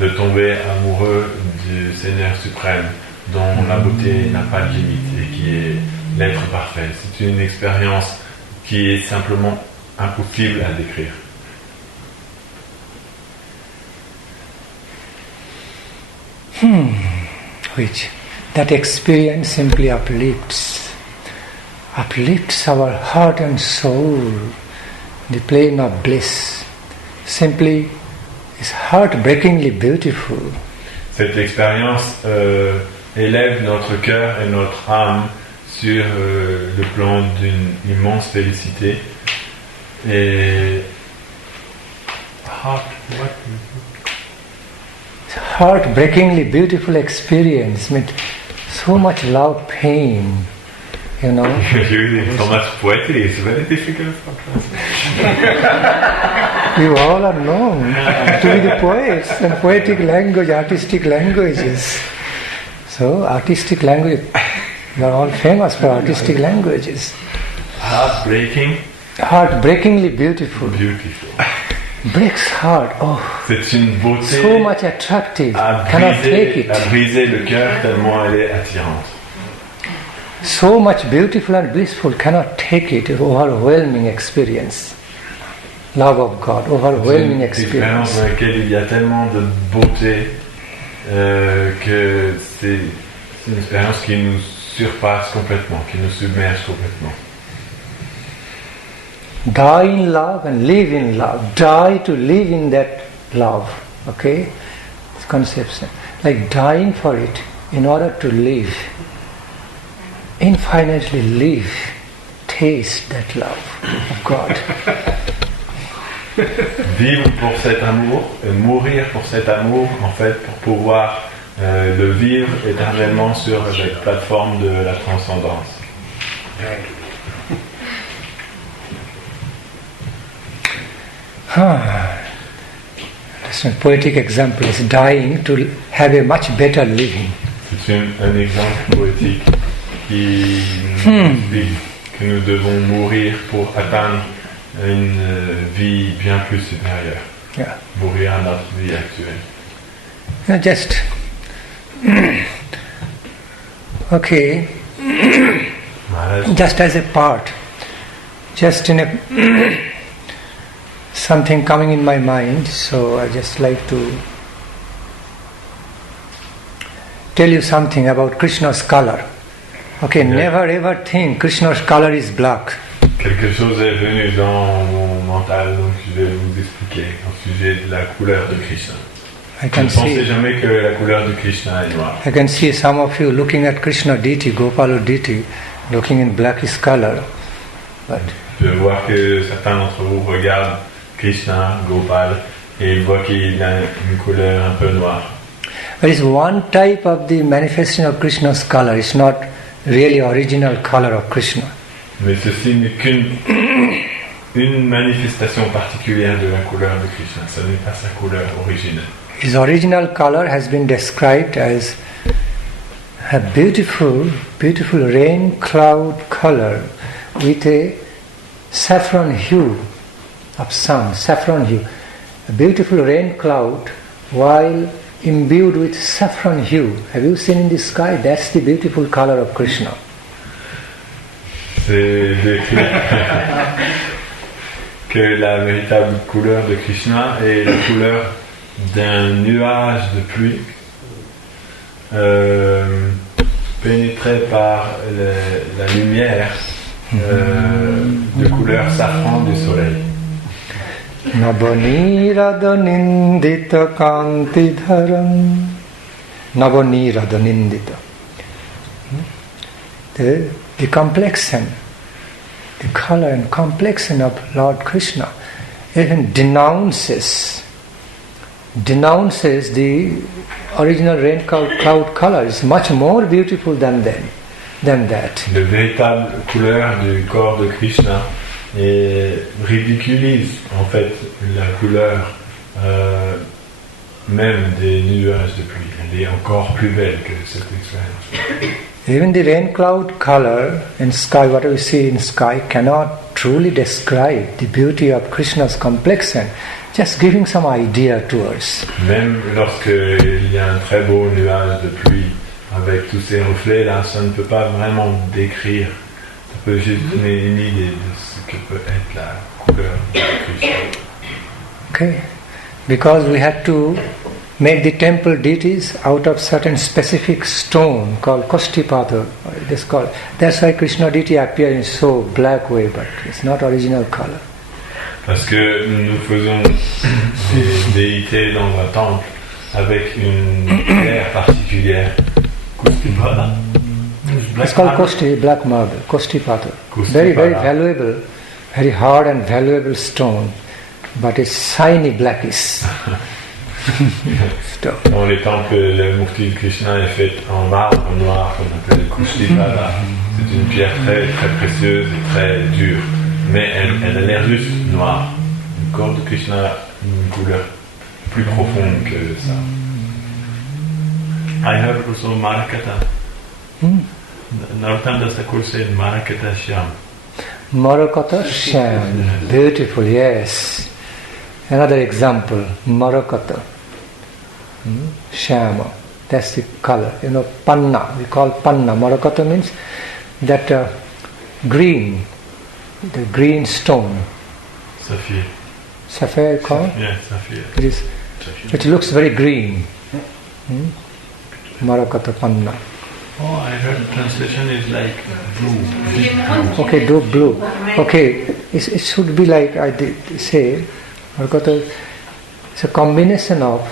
de tomber amoureux du Seigneur suprême, dont la beauté n'a pas de limite et qui est l'être parfait. C'est une expérience qui est simplement impossible à décrire. Which that experience simply uplifts our heart and soul, the plane of bliss. Simply is heartbreakingly beautiful. Cette expérience élève notre cœur et notre âme sur le plan d'une immense félicité et heartbreakingly beautiful experience with so much love, pain, you know. Using so much poetry is very difficult sometimes. You all are known to be the poets and poetic language, artistic languages. So, artistic language, you are all famous for artistic languages. Heartbreakingly beautiful. Breaks heart. Oh, c'est une beauté so much attractive. Cannot take it. À briser le cœur tellement elle est attirante. So much beautiful and blissful, cannot take it. Overwhelming experience. Love of God, overwhelming experience. Dans laquelle il y a tellement de beauté que c'est une expérience qui nous surpasse complètement, qui nous submerge complètement. Die in love and live in love. Die to live in that love. Okay? It's conception. Like dying for it in order to live. Infinitely live. Taste that love of God. Vivre pour cet amour, mourir pour cet amour, en fait, pour pouvoir le vivre éternellement sur la plateforme de la transcendance. That's a poetic example. Is dying to have a much better living. C'est un exemple poétique qui nous explique que nous devons mourir pour atteindre une vie bien plus supérieure. Yeah. Mourir à notre vie actuelle. Just okay. Maharaj. Just as a part, just in a something coming in my mind, so I just like to tell you something about Krishna's color. Okay, Yeah. never ever think Krishna's color is black. Quelque chose est venu dans mon mental, donc je vais vous expliquer au sujet de la couleur de Krishna. I can Ne pensez see. jamais que la couleur de Krishna est noire. I can see some of you looking at Krishna deity, Gopala deity, looking in blackish color, but Je vois que certains d'entre vous regardent Krishna, Gopal, et ils voient qu'il a une couleur un peu noire. there is one type of the manifestation of Krishna's color. It's not really original color of Krishna. Mais ceci n'est qu'une manifestation particulière de la couleur de Krishna. Ce n'est pas sa couleur originelle. His original color has been described as a beautiful, beautiful rain cloud color with a saffron hue of sun, saffron hue. A beautiful rain cloud while imbued with saffron hue. Have you seen in the sky? That's the beautiful color of Krishna. C'est décrit que la véritable couleur de Krishna est la couleur d'un nuage de pluie pénétré par la lumière de couleur safran du soleil. Nabonirada kantidharam. Nabonirada. The complexion the color and complexion of Lord Krishna, even denounces the original rain cloud color. Is much more beautiful than that. La véritable couleur du corps de Krishna ridiculise en fait la couleur même des nuages de pluie. Elle est encore plus belle que cette expérience. Even the rain cloud color in sky, what we see in sky, cannot truly describe the beauty of Krishna's complexion. Just giving some idea to us. Même lorsqu'il y a un très beau nuage de pluie avec tous ces reflets là, ça ne peut pas vraiment décrire. Ça peut juste donner une idée de ce que peut être la couleur de Krishna. Okay, because we had to make the temple deities out of certain specific stone called Kostipatha. That's why Krishna deity appears in so black way, but it's not original color. Parce que nous faisons des déités dans un temple avec une pierre particulière. Kostipatha. It's called black marble, Kostipatha. Very, very valuable, very hard and valuable stone, but it's shiny blackish. Dans les temples, la Murti de Krishna est faite en marbre noir, qu'on appelle le Kostipatha. C'est une pierre très, très précieuse et très dure, mais elle a l'air juste noire. Le corps de Krishna a une couleur plus profonde que ça. I heard also Marakata. Narottam Das Thakur said Marakata Shyam. Marakata Shyam, beautiful, yes. Another example, Marakata. Shyama, that's the color. Panna, we call Panna. Marakata means that green, the green stone. Sapphire. Sapphire called? Yeah, sapphire. It looks very green. Marakata Panna. Oh, I heard the translation is like blue. Okay, blue. Okay, it should be like I did say, Marakata is a combination of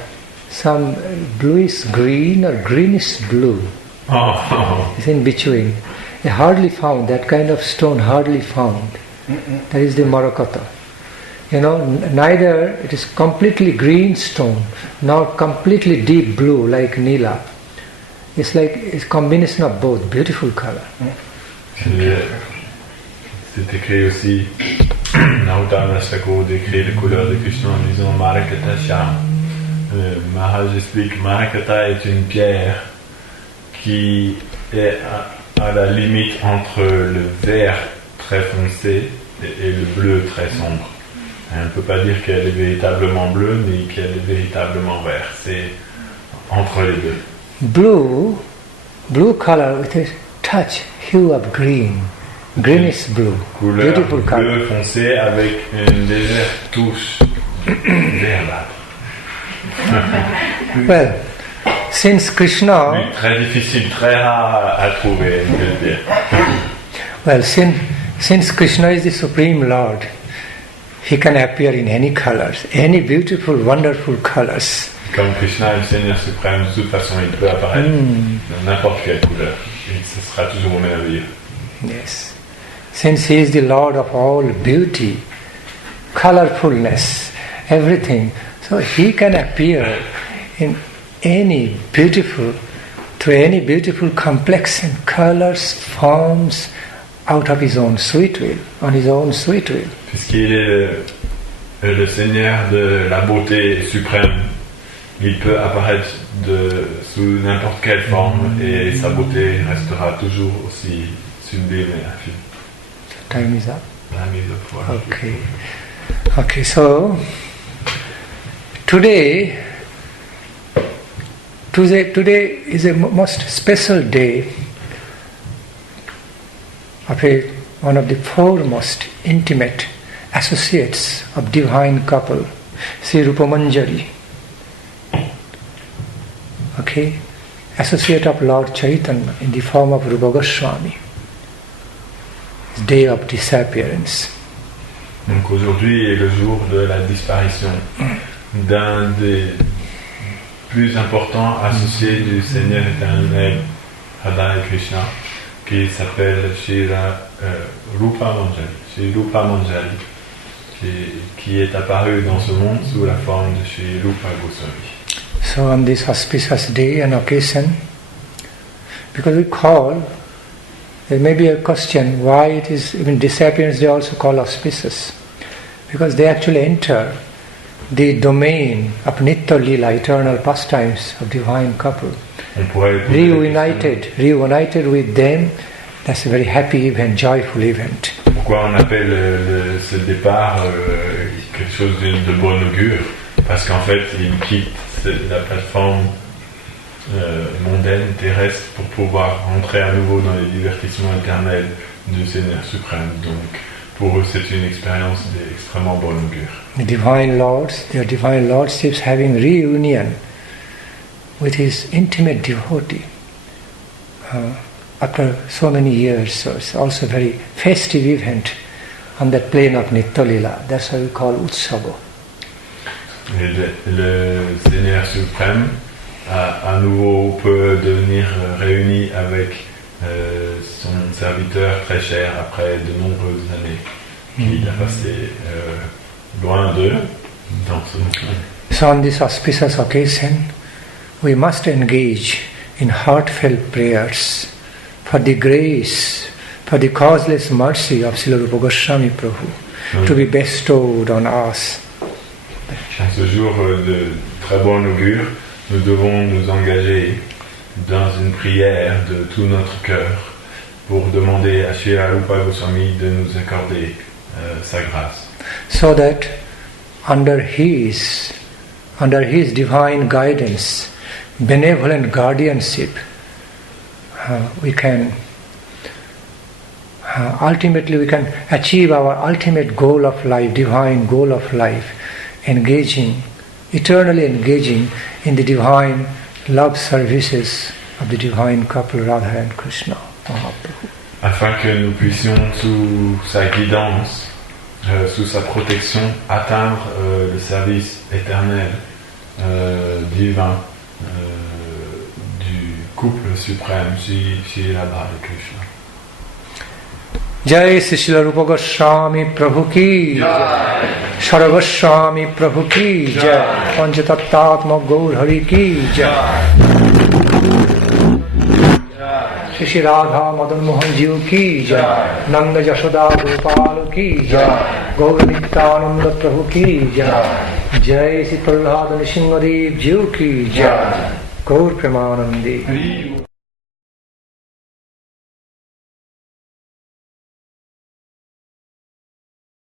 some bluish green or greenish blue. It's in between. I hardly found that kind of stone. Hardly found. That is the Marakata. Neither it is completely green stone, nor completely deep blue like Nila. It's like a combination of both. Beautiful color. C'est écrit aussi. Narottam Das Thakur décrit les couleurs de Krishna en disant Marakata Shyam. Maharaj explique Marakata est une pierre qui est à la limite entre le vert très foncé et le bleu très sombre. Et on ne peut pas dire qu'elle est véritablement bleue ni qu'elle est véritablement verte. C'est entre les deux. Blue color with a touch, hue of green, greenish blue, couleur beautiful color. Bleu foncé avec une légère touche verdâtre. Well, since Krishna, oui, très difficile, très rare à trouver, je veux dire. Well, since Krishna is the Supreme Lord, he can appear in any colors, any beautiful, wonderful colors. Comme Krishna est le Seigneur suprême, de toute façon, il peut apparaître dans n'importe quelle couleur. Et ce sera toujours merveilleux. Yes. Since he is the Lord of all beauty, colorfulness, everything, so he can appear in any beautiful complexion, colors, forms, out of his own sweet will, on his own sweet will. Puisqu'il est le Seigneur de la beauté suprême, il peut apparaître sous n'importe quelle forme et sa beauté restera toujours aussi sublime et infime. Time is up. Time is up for Okay, so today is a most special day of one of the foremost intimate associates of divine couple, Srila Rupa Manjari. Okay, associate of Lord Chaitanya in the form of Rupa Goswami. Day of Disapearance. Donc aujourd'hui est le jour de la disparition d'un des plus importants associés du Seigneur éternel Radha et Krishna, qui s'appelle Srila Rupa Manjari, Sri Rupa Manjari, qui est apparu dans ce monde sous la forme de Sri Rupa Goswami. So on this auspicious day and occasion, because we call, there may be a question why it is even disappearance they also call auspicious, because they actually enter the domain of Nitya Lila, eternal pastimes of divine couple. Reunited with them, that's a very happy event, joyful event. Pourquoi on appelle ce départ quelque chose de bon augure? Parce qu'en fait, il quitte la plateforme mondaine, terrestre, pour pouvoir rentrer à nouveau dans les divertissements éternels du Seigneur suprême. Donc, pour eux, c'est une expérience d'extrêmement bon augure. The divine lords, their divine lordships having reunion with his intimate devotee after so many years. So it's also a very festive event on that plane of Nitya Lila. That's why we call Utsava. Le Seigneur suprême à nouveau peut devenir réuni avec son serviteur très cher après de nombreuses années qu'il a passé loin d'eux dans ce monde. So on this auspicious occasion, we must engage in heartfelt prayers for the grace, for the causeless mercy of Srila Rupa Goswami Prabhu to be bestowed on us. En ce jour de très bon augure, nous devons nous engager dans une prière de tout notre cœur pour demander à Srila Rupa Goswami de nous accorder sa grâce. So that under his divine guidance, benevolent guardianship, we can ultimately we can achieve our ultimate goal of life, divine goal of life, eternally engaging in the divine love services of the divine couple Radha and Krishna Mahaprabhu. Afin que nous puissions, sous sa guidance, sous sa protection, atteindre le service éternel, divin, du couple suprême, Srila Bhakti Krishna. Jai Srila Rupa Goswami Prabhu ki Jai, Srila Goswami Prabhu ki Jai, Panchatattatma Gaur Hari ki Jai, Shri Radha Madan Mohan Jiu ki Jai, Nanda Jashoda Gopal ki Jai, Gaur Nityananda Prabhu ki Jai, Jai Sri Prahlad Nrsimhadev Jiu ki Jai, Gaur Premanandi.